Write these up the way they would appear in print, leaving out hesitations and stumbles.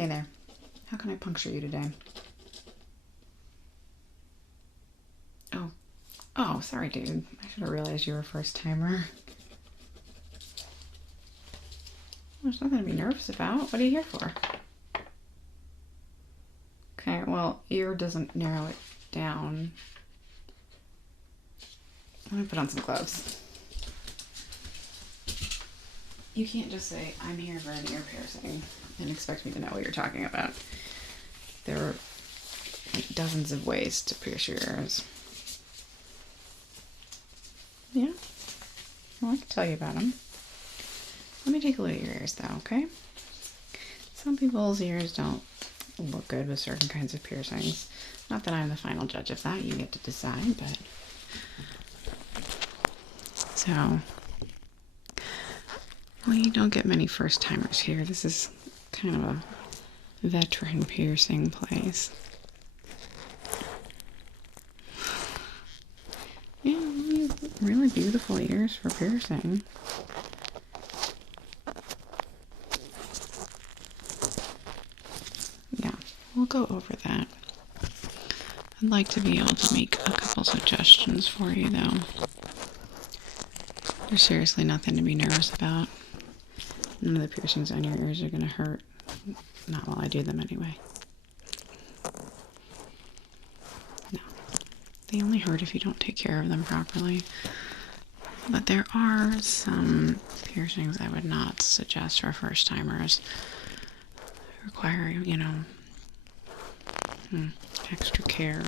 Hey there. How can I puncture you today? Oh. Oh, sorry, dude. I should have realized you were a first timer. There's nothing to be nervous about. What are you here for? Okay, well, ear doesn't narrow it down. I'm gonna put on some gloves. You can't just say, I'm here for an ear piercing and expect me to know what you're talking about. There are like dozens of ways to pierce your ears. Yeah? Well, I can tell you about them. Let me take a look at your ears though, okay? Some people's ears don't look good with certain kinds of piercings. Not that I'm the final judge of that, you get to decide, but... So, we don't get many first timers here. This is kind of a veteran piercing place. Yeah, really beautiful ears for piercing. Yeah, we'll go over that. I'd like to be able to make a couple suggestions for you though. There's seriously nothing to be nervous about. None of the piercings on your ears are going to hurt. Not while I do them anyway. No. They only hurt if you don't take care of them properly. But there are some piercings I would not suggest for first timers. They require, you know, extra care.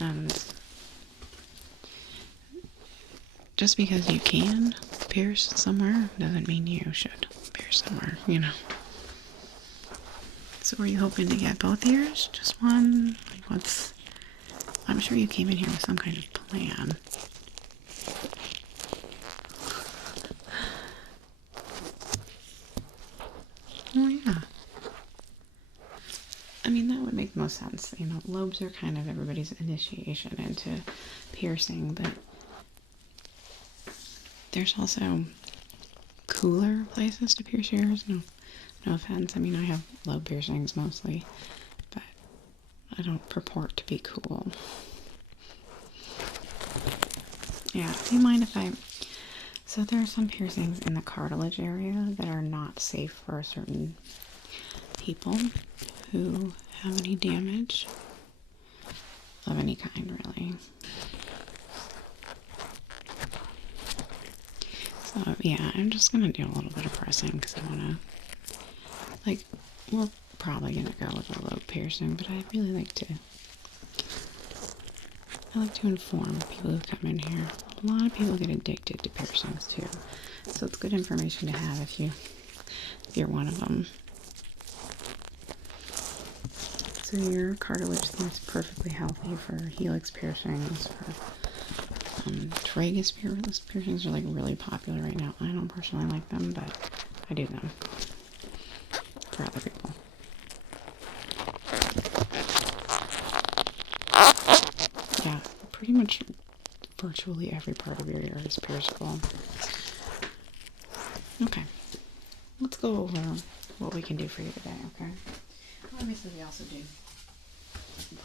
And just because you can pierce somewhere doesn't mean you should pierce somewhere, you know. So were you hoping to get both ears? Just one? Like what's... I'm sure you came in here with some kind of plan. Oh yeah. I mean, that would make the most sense. You know, lobes are kind of everybody's initiation into piercing, but there's also cooler places to pierce your ears. No offense. I mean, I have lobe piercings mostly, but I don't purport to be cool. Yeah, do you mind if I... So there are some piercings in the cartilage area that are not safe for certain people who have any damage of any kind, really. So yeah, I'm just gonna do a little bit of pressing because I wanna, like, we're probably gonna go with a lobe piercing, but I really like to, inform people who come in here. A lot of people get addicted to piercings too, so it's good information to have if you're one of them. So your cartilage seems perfectly healthy for helix piercings, for tragus piercings are like really popular right now. I don't personally like them, but I do them for other people. Yeah, pretty much virtually every part of your ear is pierceable. Okay, let's go over what we can do for you today, okay? Obviously we also do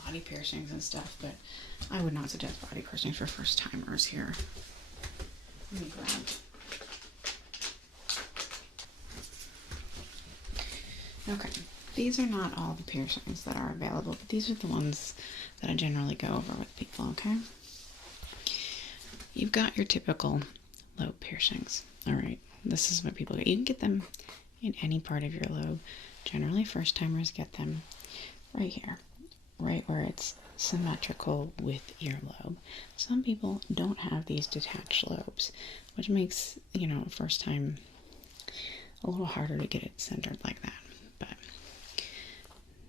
body piercings and stuff, but I would not suggest body piercings for first timers here. Let me grab. Okay, these are not all the piercings that are available, but these are the ones that I generally go over with people, okay? You've got your typical lobe piercings. Alright, this is what people get. You can get them in any part of your lobe. Generally, first timers get them right here, right where it's symmetrical with earlobe. Some people don't have these detached lobes, which makes, you know, first time a little harder to get it centered like that. But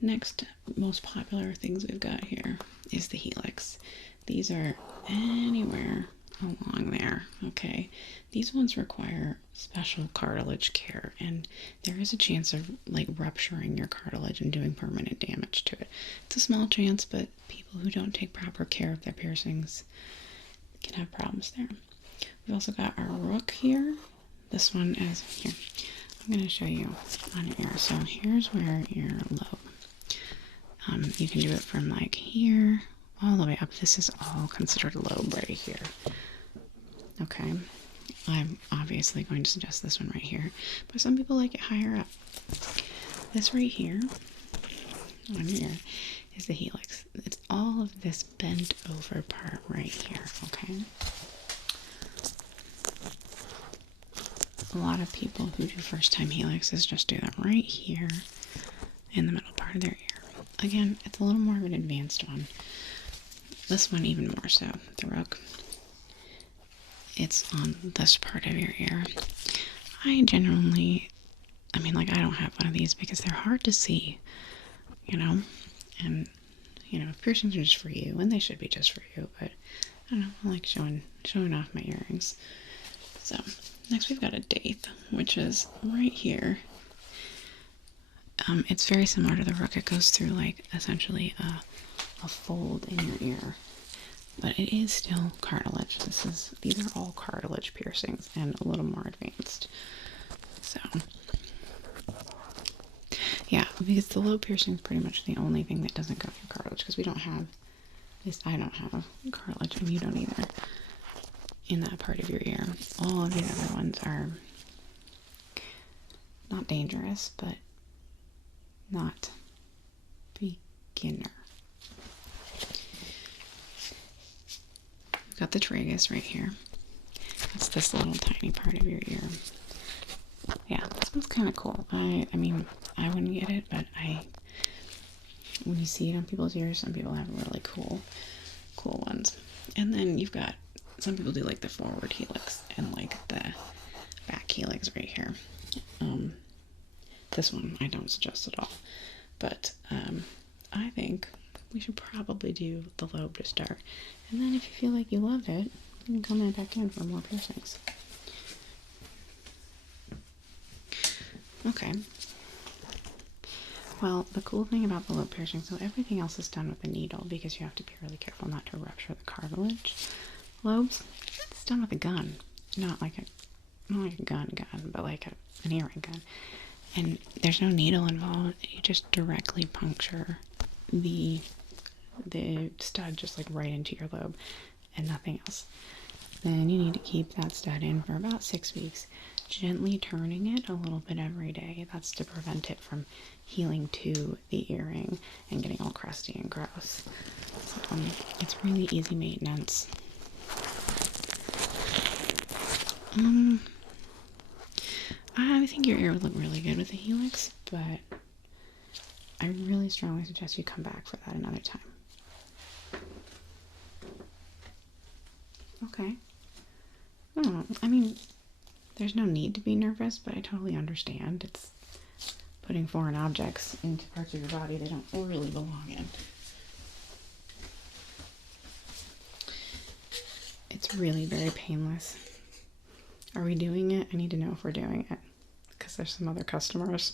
next most popular things we've got here is the helix. These are anywhere along there, okay? These ones require special cartilage care, and there is a chance of like rupturing your cartilage and doing permanent damage to it. It's a small chance, but people who don't take proper care of their piercings can have problems there. We've also got our rook here. This one is here. I'm going to show you on your ear. So here's where your lobe. You can do it from like here all the way up. This is all considered a lobe right here. Okay. I'm obviously going to suggest this one right here, but some people like it higher up. This right here on your ear is the helix. It's all of this bent over part right here, okay? A lot of people who do first time helixes just do them right here in the middle part of their ear. Again, it's a little more of an advanced one. This one even more so, the rook. It's on this part of your ear. I generally, I don't have one of these because they're hard to see, you know, and, you know, piercings are just for you, and they should be just for you, but I don't know, I like showing off my earrings. So, next we've got a daith, which is right here. It's very similar to the rook. It goes through, like, essentially a fold in your ear. But it is still cartilage. These are all cartilage piercings and a little more advanced. So, yeah, because the lobe piercing is pretty much the only thing that doesn't go through cartilage, because we don't have, at least I don't have cartilage, and you don't either, in that part of your ear. All of the other ones are not dangerous, but not beginner. Got the tragus right here. That's this little tiny part of your ear. Yeah, this one's kind of cool. I mean, I wouldn't get it, but when you see it on people's ears, some people have really cool ones. And then you've got, some people do like the forward helix and like the back helix right here. This one I don't suggest at all, but I think we should probably do the lobe to start. And then if you feel like you love it, you can come in back in for more piercings. Okay. Well, the cool thing about the lobe piercing, so everything else is done with a needle because you have to be really careful not to rupture the cartilage. Lobes, it's done with a gun. Not like a gun, but like an earring gun. And there's no needle involved. You just directly puncture the stud just like right into your lobe and nothing else. Then you need to keep that stud in for about 6 weeks, gently turning it a little bit every day. That's to prevent it from healing to the earring and getting all crusty and gross. It's really easy maintenance. I think your ear would look really good with a helix, but I really strongly suggest you come back for that another time. Okay. I mean, there's no need to be nervous, but I totally understand. It's putting foreign objects into parts of your body they don't really belong in. It's really very painless. Are we doing it? I need to know if we're doing it, because there's some other customers.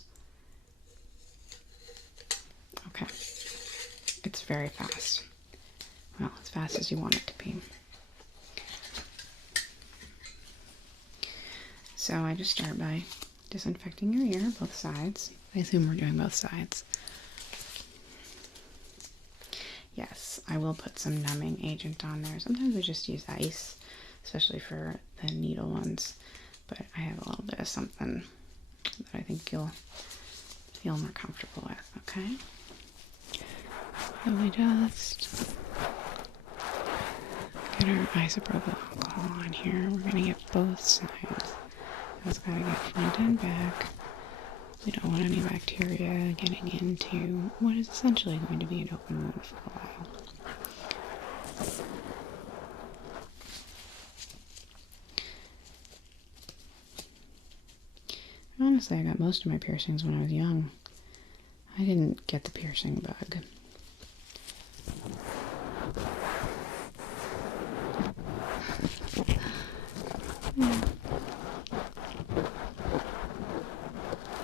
Okay. It's very fast. Well, as fast as you want it to be. So I just start by disinfecting your ear, both sides. I assume we're doing both sides. Yes, I will put some numbing agent on there. Sometimes we just use ice, especially for the needle ones. But I have a little bit of something that I think you'll feel more comfortable with, okay? So we just get our isopropyl alcohol on here. We're going to get both sides. It's got to get front and back. We don't want any bacteria getting into what is essentially going to be an open wound for a while. Honestly, I got most of my piercings when I was young. I didn't get the piercing bug. Yeah.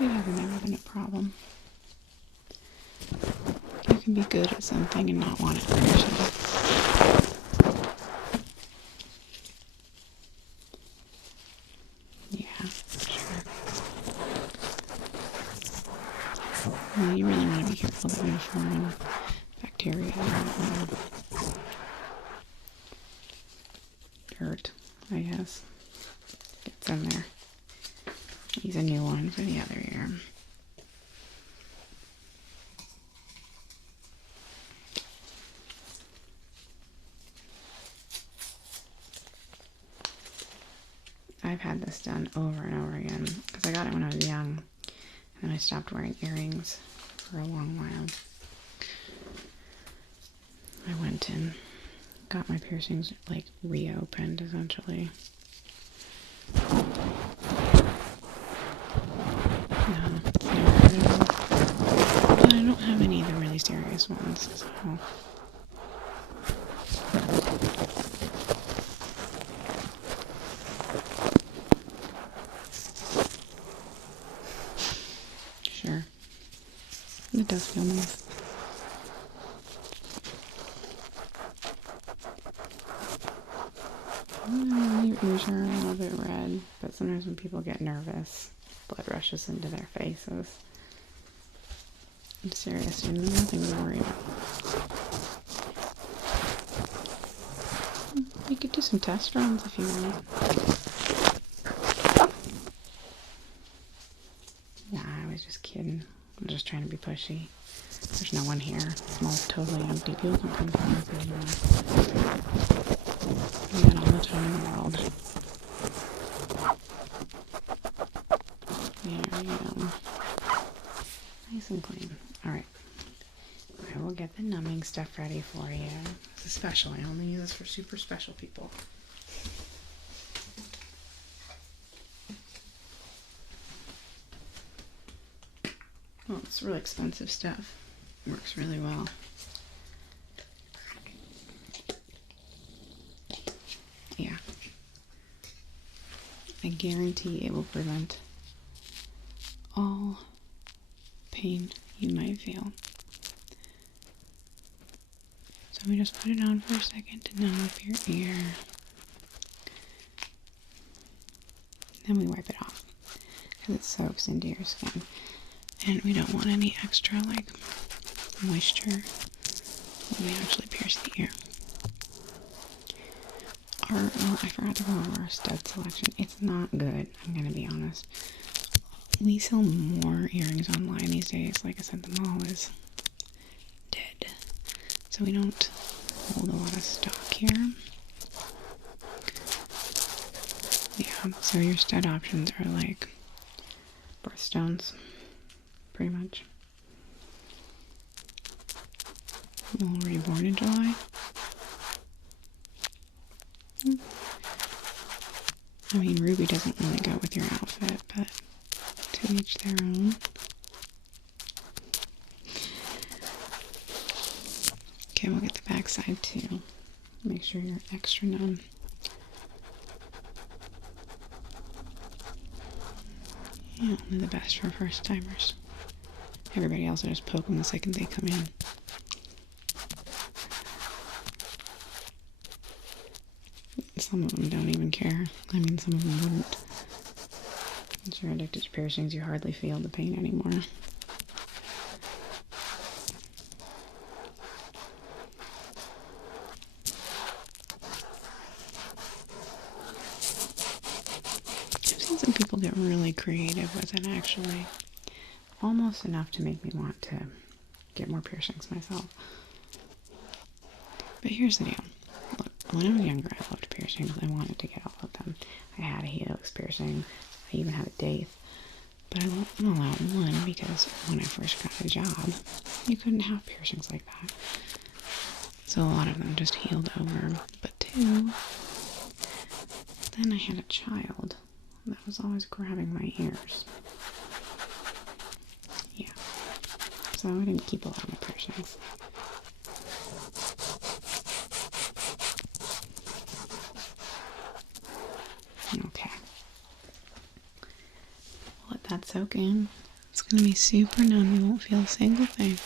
It has never been a problem. You can be good at something and not want it for yourself. Yeah, sure. Well, you really want to be careful of the foreign bacteria. Dirt, I guess, gets in there. Use a new one for the other ear. I've had this done over and over again because I got it when I was young, and then I stopped wearing earrings for a long while. I went and got my piercings like reopened essentially. But I don't have any of the really serious ones, so. Sure. It does feel nice. Your ears are a little bit red, but sometimes when people get nervous, blood rushes into their faces. I'm serious, and nothing to worry about. You could do some test runs if you want. Nah, I was just kidding. I'm just trying to be pushy. There's no one here. It's all totally empty. People can come from anywhere. We got all the time in the world. There we go. Nice and clean. Alright. I will get the numbing stuff ready for you. This is special. I only use this for super special people. Well, it's really expensive stuff. Works really well. Yeah. I guarantee it will prevent all pain you might feel. So we just put it on for a second to numb up your ear. Then we wipe it off because it soaks into your skin. And we don't want any extra like moisture when we actually pierce the ear. I forgot to go over our stud selection. It's not good, I'm gonna be honest. We sell more earrings online these days. Like I said, the mall is dead. So we don't hold a lot of stock here. Yeah, so your stud options are like birthstones, pretty much. Already born in July. I mean, ruby doesn't really go with your outfit, but to each their own. Okay, we'll get the back side too. Make sure you're extra numb. Yeah, only the best for first timers. Everybody else will just poke them the second they come in. Some of them don't even care. I mean, some of them wouldn't. Once you're addicted to piercings, you hardly feel the pain anymore. I've seen some people get really creative with it, actually. Almost enough to make me want to get more piercings myself. But here's the deal. Look, when I was younger, I loved piercings. I wanted to get all of them. I had a helix piercing. I even had a daith. But I won't allow one because when I first got a job, you couldn't have piercings like that. So a lot of them just healed over. But two, then I had a child that was always grabbing my ears. Yeah. So I didn't keep a lot of my piercings. Okay. Let that soak in. It's going to be super numb. You won't feel a single thing.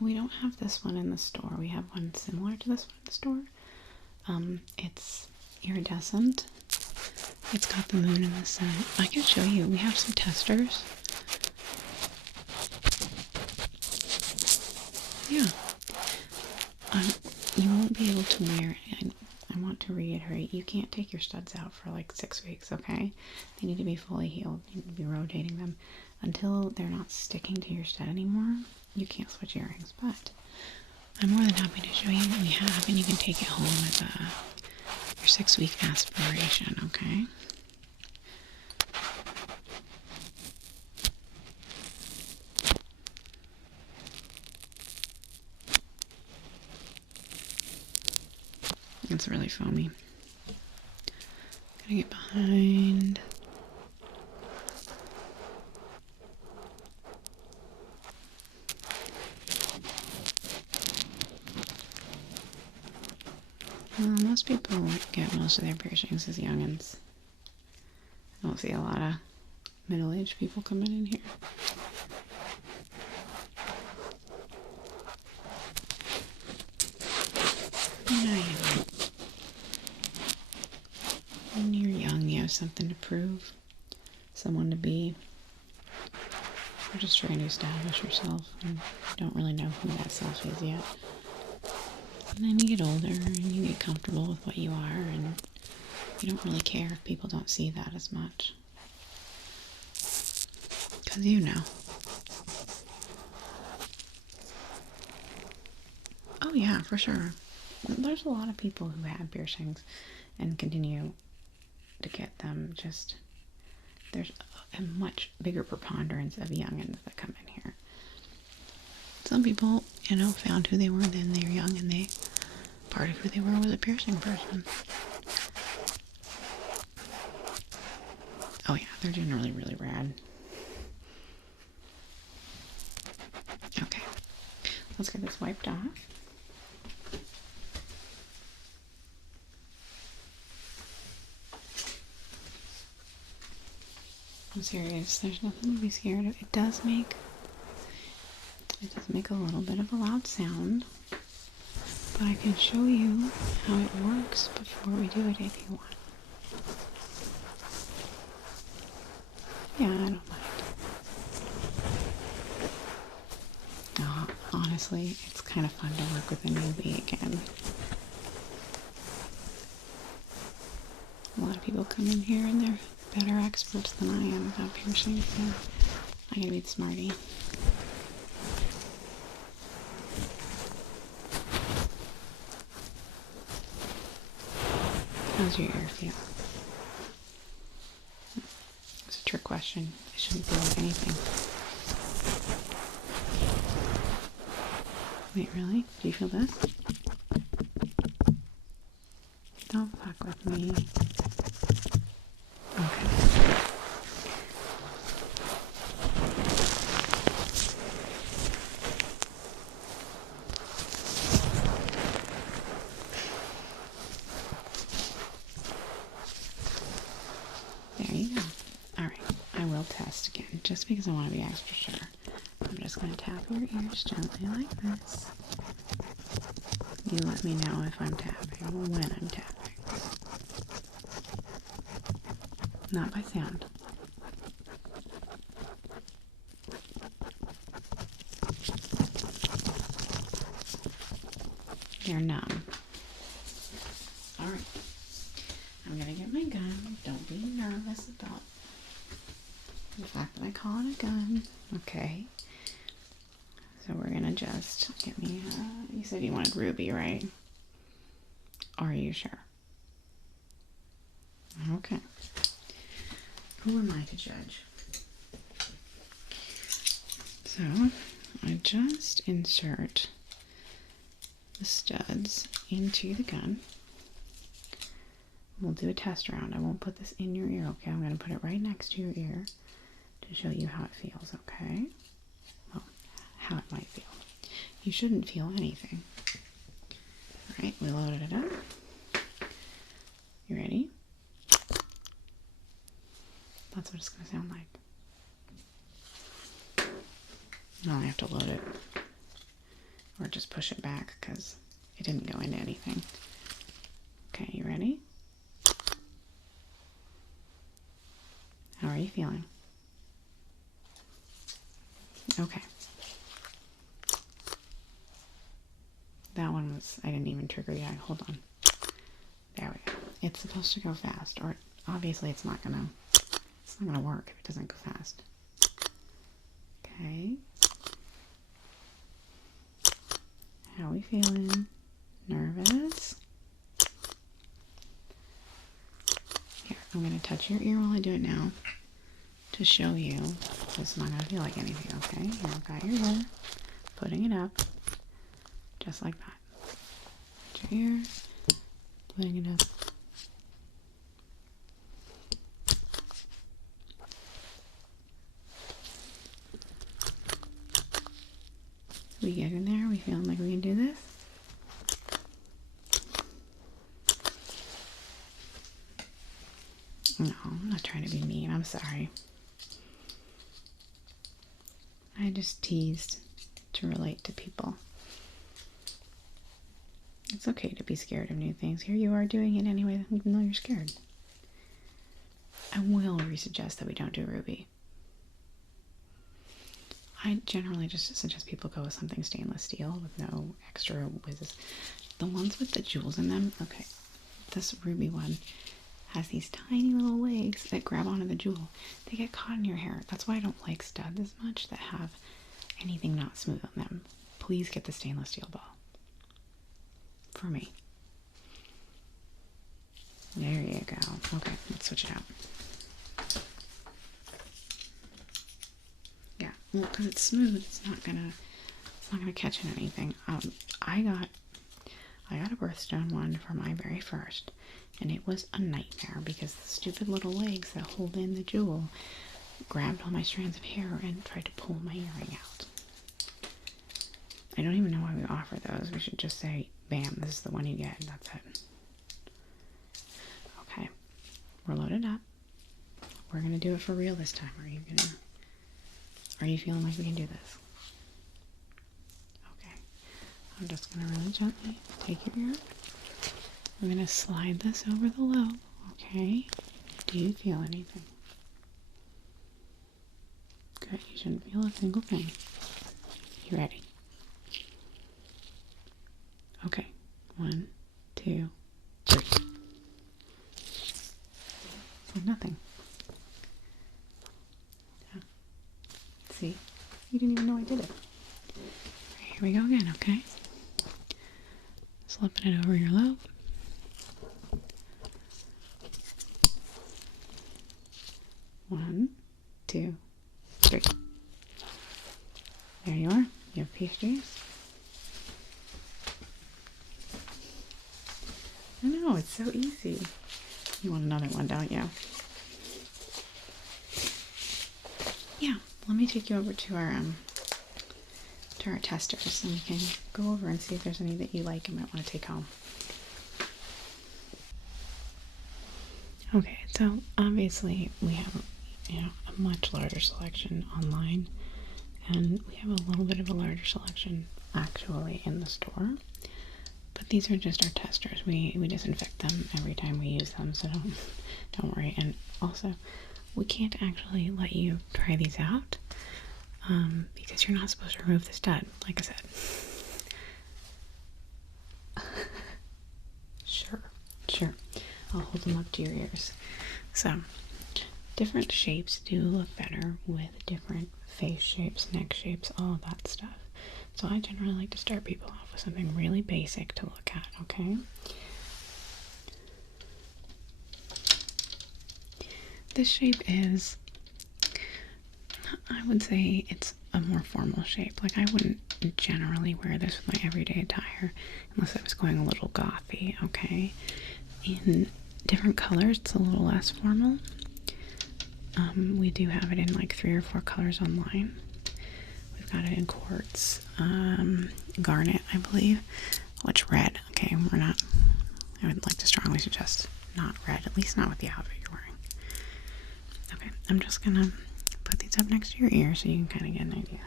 We don't have this one in the store. We have one similar to this one in the store. It's iridescent. It's got the moon and the sun. I can show you. We have some testers. Yeah. You won't be able to wear, and I want to reiterate, you can't take your studs out for like 6 weeks, okay? They need to be fully healed. You need to be rotating them. Until they're not sticking to your stud anymore, you can't switch earrings. But I'm more than happy to show you what we have, and you can take it home as your 6-week aspiration, okay? It's really foamy. Gotta get behind. Most people get most of their piercings as youngins. I don't see a lot of middle-aged people coming in here. When you're young, you have something to prove, someone to be. You're just trying to establish yourself, and you don't really know who that self is yet. And then you get older, and you get comfortable with what you are, and you don't really care if people don't see that as much. Because you know. Oh yeah, for sure. There's a lot of people who have piercings and continue to get them. Just there's a much bigger preponderance of youngins that come in here. Some people, you know, found who they were then they were young, and part of who they were was a piercing person. Oh yeah, they're generally really rad. Okay, let's get this wiped off. I'm serious, there's nothing to be scared of. It does make a little bit of a loud sound, but I can show you how it works before we do it if you want. Yeah, I don't mind. Oh, honestly, it's kind of fun to work with a newbie again. A lot of people come in here and they're better experts than I am about piercing, so I gotta be the smarty. How's your ear feel? It's a trick question. It shouldn't feel like anything. Wait, really? Do you feel this? Don't fuck with me. Okay. There you go. Alright, I will test again, just because I want to be extra sure. I'm just going to tap your ears gently like this. You let me know if I'm tapping or when I'm tapping. Not by sound. You're numb. Alright. I'm gonna get my gun. Don't be nervous about the fact that I call it a gun. Okay. So we're gonna just get me, you said you wanted ruby, right? Are you sure? Okay. Who am I to judge? So, I just insert the studs into the gun. We'll do a test round. I won't put this in your ear, okay? I'm going to put it right next to your ear to show you how it feels, okay? Well, how it might feel. You shouldn't feel anything. Alright, we loaded it up. You ready? That's what it's going to sound like. Now I have to load it. Or just push it back because it didn't go into anything. Okay, you ready? How are you feeling? Okay. That one was, I didn't even trigger the eye. Hold on. There we go. It's supposed to go fast, or obviously it's not gonna work if it doesn't go fast. Okay. How are we feeling? Nervous? Here, I'm gonna touch your ear while I do it now to show you. So it's not gonna feel like anything, okay? Here, I've got your ear. Putting it up. Just like that. Touch your ear. Putting it up. We get in there. We feeling like we can do this? No, I'm not trying to be mean. I'm sorry. I just teased to relate to people. It's okay to be scared of new things. Here you are doing it anyway, even though you're scared. I will resuggest that we don't do ruby. I generally just suggest people go with something stainless steel with no extra whizzes. The ones with the jewels in them, okay, this ruby one has these tiny little legs that grab onto the jewel. They get caught in your hair. That's why I don't like studs as much that have anything not smooth on them. Please get the stainless steel ball. For me. There you go. Okay, let's switch it out. Yeah, well, because it's smooth, it's not gonna catch in anything. I got a birthstone one for my very first, and it was a nightmare because the stupid little legs that hold in the jewel grabbed all my strands of hair and tried to pull my earring out. I don't even know why we offer those. We should just say, bam, this is the one you get, and that's it. Okay, we're loaded up. We're gonna do it for real this time. Are you feeling like we can do this? Okay, I'm just gonna really gently take your ear. I'm gonna slide this over the lobe. Okay, do you feel anything? Good, you shouldn't feel a single thing. You ready? Okay, 1, 2, 3. Oh, nothing. Yeah. See? You didn't even know I did it. Here we go again, okay? Slipping it over your lobe. One, 2, 3. There you are. You have PhDs. I know, it's so easy. You want another one, don't you? Yeah, let me take you over to our testers, and we can go over and see if there's any that you like and might want to take home. Okay, so obviously we have a much larger selection online, and we have a little bit of a larger selection actually in the store. But these are just our testers. We disinfect them every time we use them, so don't worry. And also, we can't actually let you try these out because you're not supposed to remove the stud, like I said. Sure. I'll hold them up to your ears. So, different shapes do look better with different face shapes, neck shapes, all of that stuff. So I generally like to start people off with something really basic to look at, okay? This shape is, I would say it's a more formal shape. Like, I wouldn't generally wear this with my everyday attire unless I was going a little gothy, okay? In different colors, it's a little less formal. We do have it in like 3 or 4 colors online. We've got it in quartz, garnet, I believe, which red. Okay, I would like to strongly suggest not red, at least not with the outfit you're wearing. Okay, I'm just gonna put these up next to your ear so you can kind of get an idea.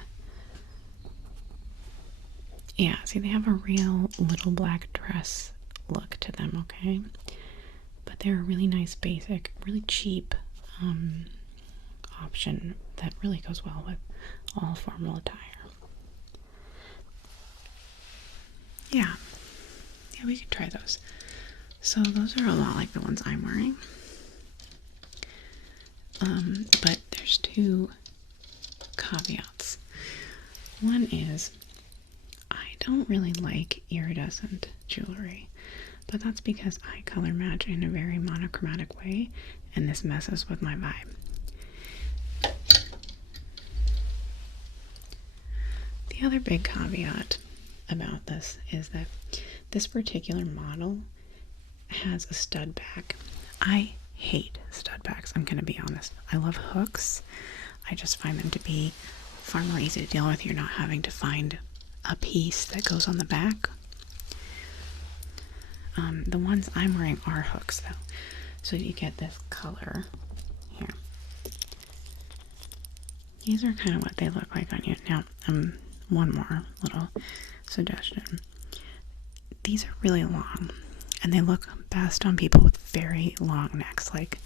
Yeah, see, they have a real little black dress look to them, okay? But they're a really nice, basic, really cheap option that really goes well with all formal attire. Yeah, we could try those. So those are a lot like the ones I'm wearing. But there's two caveats. One is I don't really like iridescent jewelry, but that's because I color match in a very monochromatic way, and this messes with my vibe. The other big caveat about this is that this particular model has a stud back. I hate stud backs, I'm gonna be honest. I love hooks. I just find them to be far more easy to deal with. You're not having to find a piece that goes on the back. The ones I'm wearing are hooks though, so you get this color here. These are kind of what they look like on you. Now, one more little suggestion. These are really long, and they look best on people with very long necks, like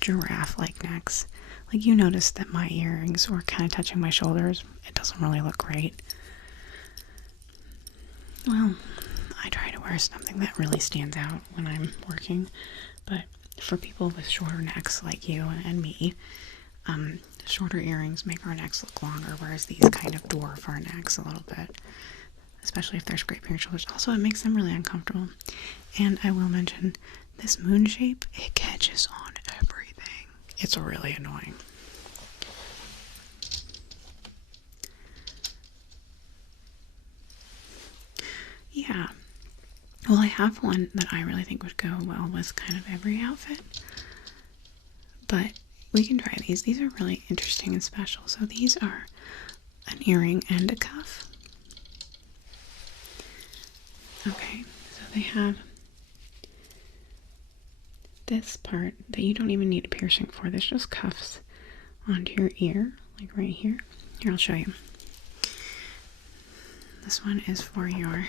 giraffe-like necks. Like, you notice that my earrings were kind of touching my shoulders. It doesn't really look great. Well, I try to wear something that really stands out when I'm working, but for people with shorter necks like you and me, shorter earrings make our necks look longer, whereas these kind of dwarf our necks a little bit, especially if they're scraping your shoulders. Also, it makes them really uncomfortable. And I will mention, this moon shape, it catches on everything. It's really annoying. Yeah. Well, I have one that I really think would go well with kind of every outfit. But we can try these. These are really interesting and special. So these are an earring and a cuff. Okay, so they have this part that you don't even need a piercing for. This just cuffs onto your ear, like right here. Here, I'll show you. This one is for your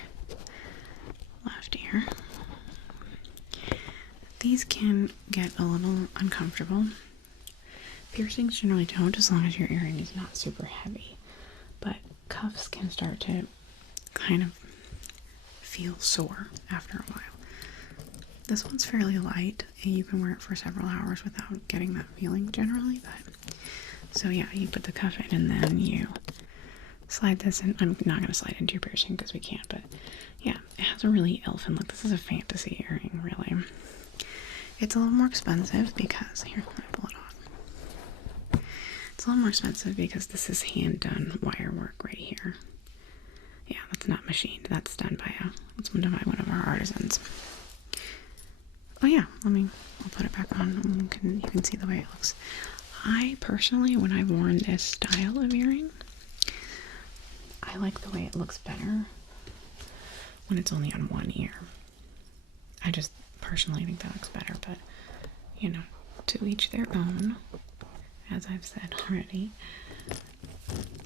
left ear. These can get a little uncomfortable. Piercings generally don't, as long as your earring is not super heavy. But cuffs can start to kind of feel sore after a while. This one's fairly light, and you can wear it for several hours without getting that feeling generally. But so yeah, you put the cuff in and then you slide this in. I'm not going to slide into your piercing because we can't, but yeah, it has a really elfin look. This is a fantasy earring, really. It's a little more expensive because, here, let me pull it off. It's a little more expensive because this is hand-done wire work right here. Yeah, that's not machined. That's done by one of our artisans. Oh yeah, I'll put it back on and you can see the way it looks. I personally, when I've worn this style of earring, I like the way it looks better when it's only on one ear. I just personally think that looks better, but you know, to each their own, as I've said already.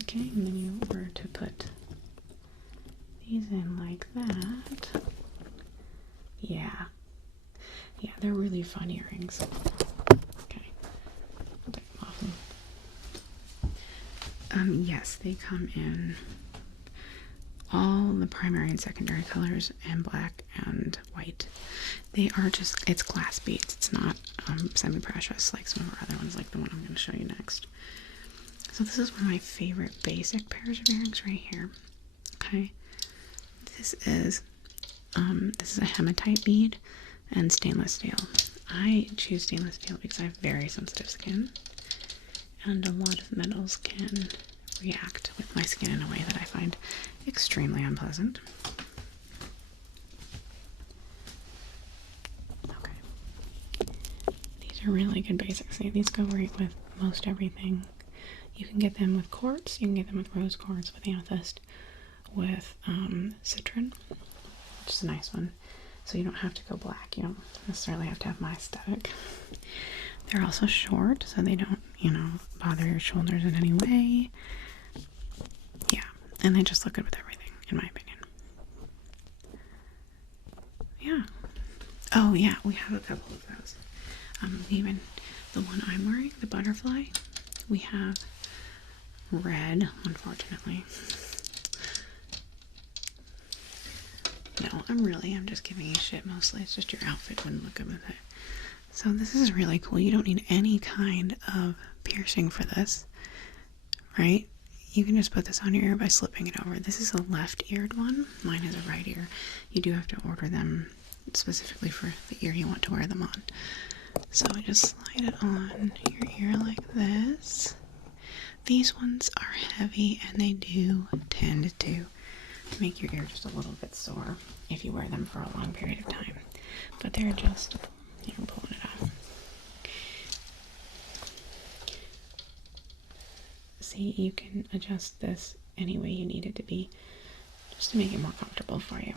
Okay, and then you were to put these in like that. Yeah, they're really fun earrings. Okay, I'll take them off. Yes, they come in all the primary and secondary colors, and black and white. They are just, it's glass beads. It's not semi-precious like some of our other ones, like the one I'm going to show you next. So this is one of my favorite basic pairs of earrings right here. Okay, this is a hematite bead and stainless steel. I choose stainless steel because I have very sensitive skin, and a lot of metals can react with my skin in a way that I find extremely unpleasant. Okay, these are really good basics. These go right with most everything. You can get them with quartz, you can get them with rose quartz, with amethyst, with citron, which is a nice one. So you don't have to go black. You don't necessarily have to have my aesthetic. They're also short, so they don't, bother your shoulders in any way. Yeah, and they just look good with everything, in my opinion. Yeah. Oh yeah, we have a couple of those. Even the one I'm wearing, the butterfly, we have red, unfortunately. No, I'm just giving you shit mostly. It's just your outfit wouldn't look good with it. So this is really cool. You don't need any kind of piercing for this, right? You can just put this on your ear by slipping it over. This is a left-eared one. Mine has a right ear. You do have to order them specifically for the ear you want to wear them on. So I just slide it on your ear like this. These ones are heavy and they do tend to make your ear just a little bit sore if you wear them for a long period of time. But they're adjustable. I'm pulling it off. See, you can adjust this any way you need it to be, just to make it more comfortable for you.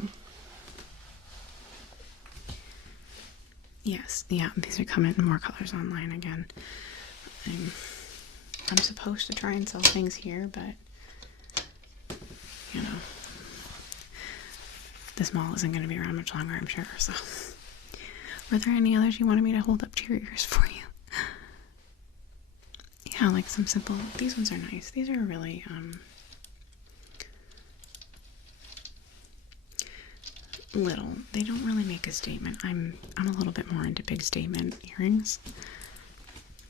Yes, yeah, these are coming in more colors online again. I'm supposed to try and sell things here, but, you know, this mall isn't going to be around much longer, I'm sure, so. Were there any others you wanted me to hold up to your ears for you? Yeah, like some simple, these ones are nice. These are really, little. They don't really make a statement. I'm a little bit more into big statement earrings,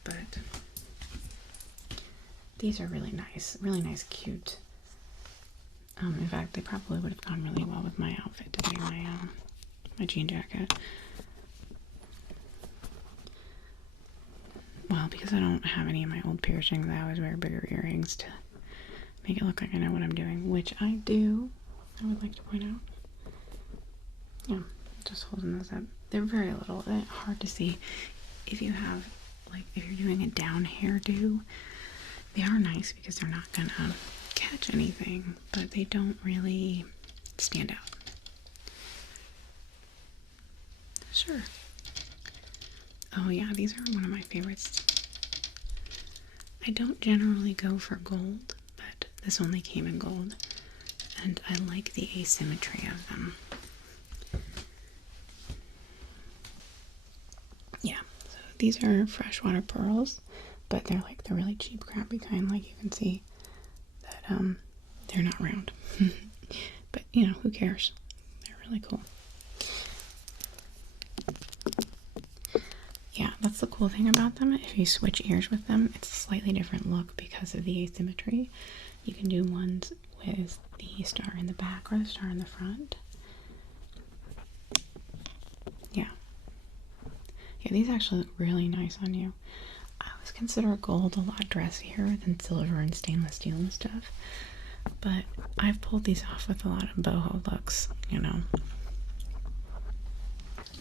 but these are really nice, cute. In fact, they probably would have gone really well with my outfit today, my jean jacket. Well, because I don't have any of my old piercings, I always wear bigger earrings to make it look like I know what I'm doing, which I do, I would like to point out. Yeah, just holding those up. They're very little. They're hard to see. If you have, like, if you're doing a down hairdo, they are nice because they're not gonna catch anything, but they don't really stand out. Sure. Oh yeah, these are one of my favorites. I don't generally go for gold, but this only came in gold, and I like the asymmetry of them. Yeah, so these are freshwater pearls, but they're like the really cheap, crappy kind. Like you can see that they're not round, but you know, who cares? They're really cool. Yeah, that's the cool thing about them. If you switch ears with them, it's a slightly different look because of the asymmetry. You can do ones with the star in the back or the star in the front. Yeah. Yeah, these actually look really nice on you. I always consider gold a lot dressier than silver and stainless steel and stuff. But I've pulled these off with a lot of boho looks, you know.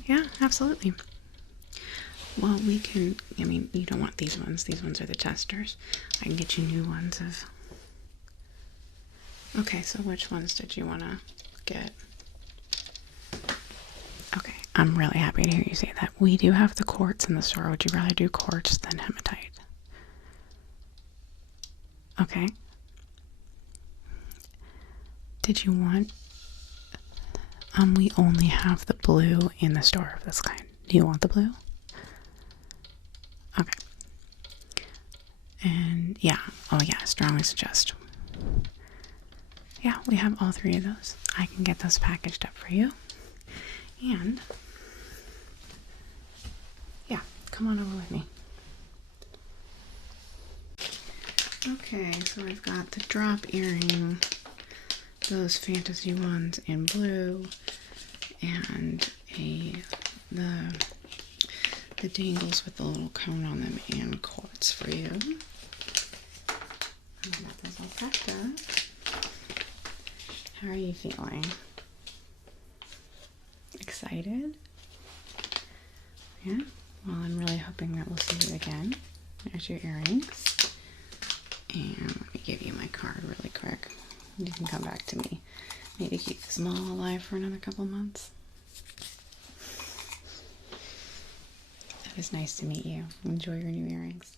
Yeah, absolutely. Well, we can, I mean, you don't want these ones. These ones are the testers. I can get you new ones of... Okay, so which ones did you want to get? Okay, I'm really happy to hear you say that. We do have the quartz in the store. Would you rather do quartz than hematite? Okay. Did you want... we only have the blue in the store of this kind. Do you want the blue? Okay. And yeah, oh yeah, strongly suggest. Yeah, we have all three of those. I can get those packaged up for you. And yeah, come on over with me. Okay, so I've got the drop earring, those fantasy ones in blue, and the dangles with the little cone on them and quartz for you. I got those all packed up. How are you feeling? Excited? Yeah? Well, I'm really hoping that we'll see you again. There's your earrings. And let me give you my card really quick. You can come back to me. Maybe keep this mall alive for another couple months. It was nice to meet you. Enjoy your new earrings.